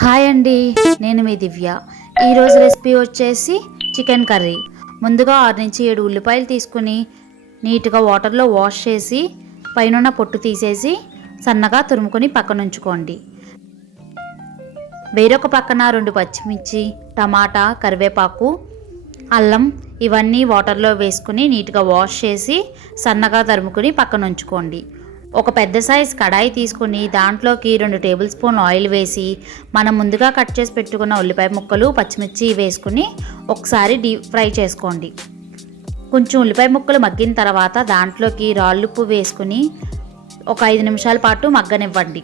Hi అండి, నేను మీ దివ్య. ఈరోజు రెసిపీ వచ్చేసి చికెన్ కర్రీ. ముందుగా 6 నుంచి 7 ఉల్లిపాయలు తీసుకుని నీట్గా వాటర్లో వాష్ చేసి పైన పొట్టు తీసేసి సన్నగా తురుముకొని పక్కన ఉంచుకోండి. వేరొక పక్కన 2 పచ్చిమిర్చి, టమాటా, కరివేపాకు, అల్లం ఇవన్నీ వాటర్లో వేసుకుని నీట్గా వాష్ చేసి సన్నగా తరుముకొని పక్కన ఉంచుకోండి. ఒక పెద్ద సైజ్ కడాయి తీసుకుని దాంట్లోకి 2 టేబుల్ స్పూన్ ఆయిల్ వేసి మనం ముందుగా కట్ చేసి పెట్టుకున్న ఉల్లిపాయ ముక్కలు, పచ్చిమిర్చి వేసుకుని ఒకసారి డీప్ ఫ్రై చేసుకోండి. కొంచెం ఉల్లిపాయ ముక్కలు మగ్గిన తర్వాత దాంట్లోకి రాళ్ళుప్పు వేసుకుని ఒక 5 నిమిషాల పాటు మగ్గనివ్వండి.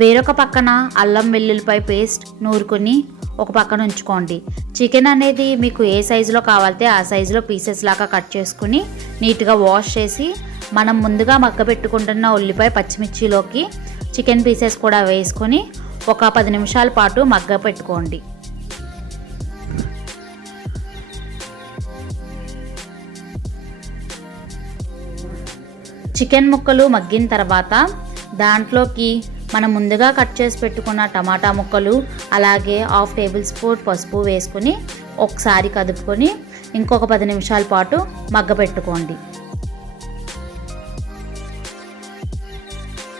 వేరొక పక్కన అల్లం వెల్లుల్లిపాయ పేస్ట్ నూరుకొని ఒక పక్కన ఉంచుకోండి. చికెన్ అనేది మీకు ఏ సైజులో కావాలితే ఆ సైజులో పీసెస్ లాగా కట్ చేసుకుని నీట్గా వాష్ చేసి మనం ముందుగా మగ్గబెట్టుకుంటున్న ఉల్లిపాయ పచ్చిమిర్చిలోకి చికెన్ పీసెస్ కూడా వేసుకొని ఒక 10 నిమిషాల పాటు మగ్గపెట్టుకోండి. చికెన్ ముక్కలు మగ్గిన తర్వాత దాంట్లోకి మనం ముందుగా కట్ చేసి పెట్టుకున్న టమాటా ముక్కలు, అలాగే 1/2 టేబుల్ స్పూన్ పసుపు వేసుకుని ఒకసారి కదుపుకొని ఇంకొక 10 నిమిషాల పాటు మగ్గపెట్టుకోండి.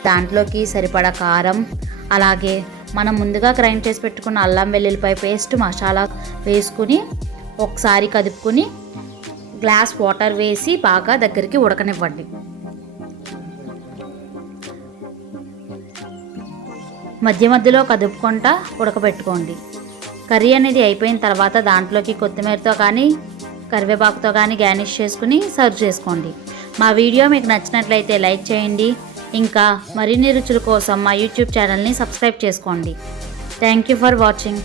దాంట్లోకి సరిపడా కారం, అలాగే మనం ముందుగా గ్రైండ్ చేసి పెట్టుకున్న అల్లం వెల్లుల్లిపాయ పేస్ట్ మసాలా వేసుకుని ఒకసారి కదుపుకొని గ్లాస్ వాటర్ వేసి బాగా దగ్గరికి ఉడకనివ్వండి. మధ్య మధ్యలో కదుపుకుంటా ఉడకబెట్టుకోండి. కర్రీ అనేది అయిపోయిన తర్వాత దాంట్లోకి కొత్తిమీరతో కానీ కరివేపాకుతో కానీ గార్నిష్ చేసుకుని సర్వ్ చేసుకోండి. మా వీడియో మీకు నచ్చినట్లయితే లైక్ చేయండి. ఇంకా మరిన్ని రుచుల కోసం మా యూట్యూబ్ ఛానల్ని సబ్స్క్రైబ్ చేసుకోండి. Thank you for watching.